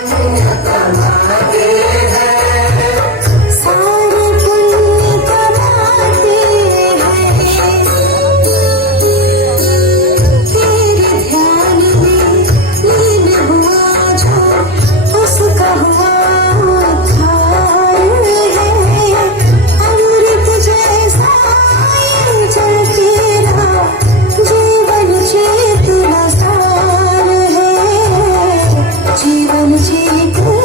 सारे पुण्य कमाते हैं, तेरे ध्यान में लीन हुआ जो उसका हुआ उद्धार है। अमृत जैसा ये जल तेरा जीवन चेतना सार है, जीवन चेतना